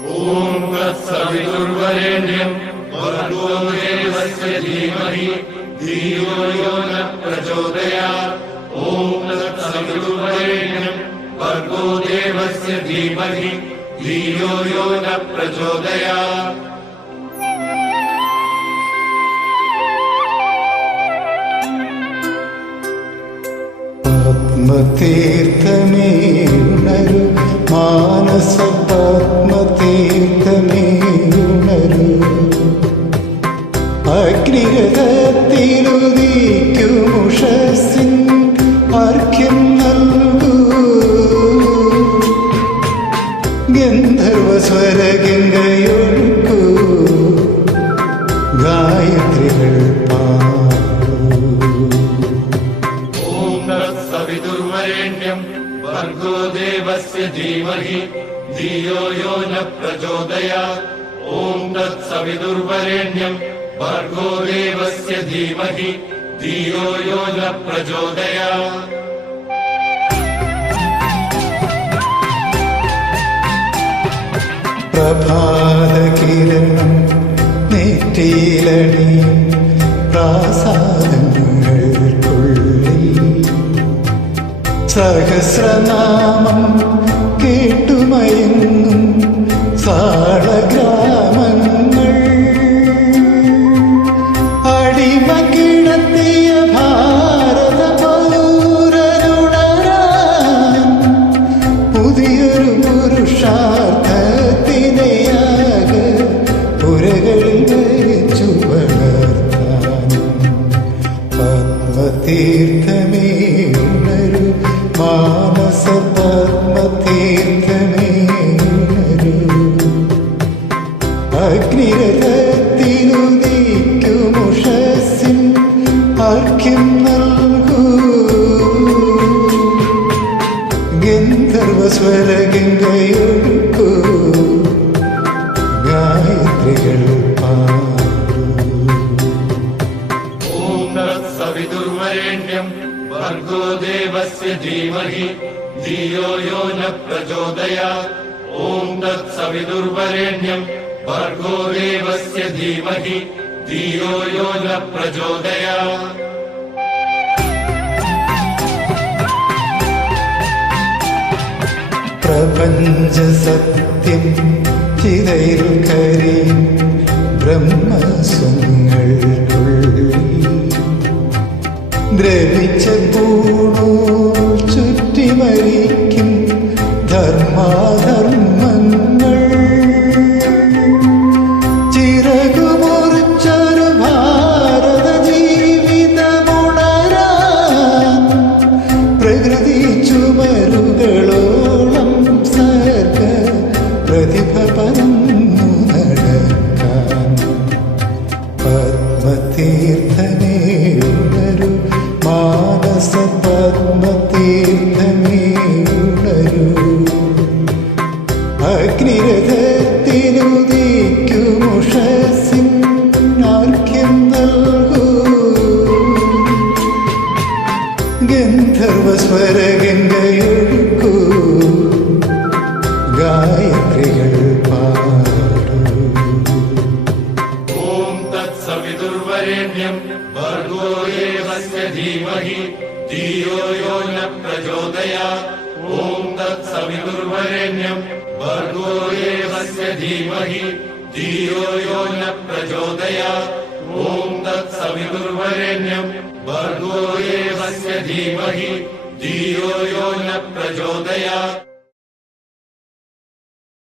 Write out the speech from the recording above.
ॐ तत्सवितुर्वरेण्यम् भर्गोदेवस्य धीमहि धियो यो न प्रचोदयात् ॐ तत्सवितुर्वरेण्यम् भर्गो देवस्य धीमहि धियो यो न प्रचोदयात्। तीर्थमे ॐोदया ഗംഗയൊഴുക്കൂ ഗായത്രികൾ സവിതുർവരേണ്യം ഭർഗോ ദേവസ്യ ധീമഹി ധിയോ യോ ന ഓം തത് സവിതുർവരേണ്യം ഭർഗോ ദേവസ്യ ധീമഹി ധിയോ യോ ന പ്രഭാതകിരണം നെറ്റിയിലണിയും പ്രാസാദങ്ങൾക്കുള്ളിൽ സഹസ്രനാമം കേട്ടുമയങ്ങും സാളഗ്രാമങ്ങൾ. അടിമ കിടത്തിയ ഭാരത പൗരനുണരാൻ പുതിയൊരു പുരുഷാർത്ഥത്തിനെയാക ആർക്കും നൽകൂ. ഗന്ധർവസ്വരഗംഗയൊഴുക്കൂ. ഗായത്രികൾ സവിതുർവരേണ്യം ഭർഗോ ദേവസ്യ ധീമഹി ധിയോ യോ ന പ്രചോദയാത് ഓം തത്സവിതുർവരേണ്യം ഭർഗോ ദേവസ്യ ധീമഹി धियो यो न प्रचोदयात् പ്രപഞ്ചസത്യം ചിതയിൽ കരിയും ബ്രഹ്മസുങ്ങൾക്കുള്ളിൽ ദ്രവിച്ച പൂണു ചുറ്റി മരിക്കും ധർമാധർമ്മങ്ങൾ ഗന്ധർവസ്വരഗംഗയൊഴുക്കൂ ഗായത്രികൾ പാടൂ ॐ तत्सवितुर्वरेण्यम् भर्गो देवस्य धीमहि धियो यो न प्रचोदयात् ॐ तत्सवितुर्वरेण्यम् भर्गो देवस्य धीमहि धियो यो न प्रचोदयात् ॐ तत्सवितुर्वरेण्यम् भर्गो देवस्य धीमहि धियो यो न प्रचोदयात्।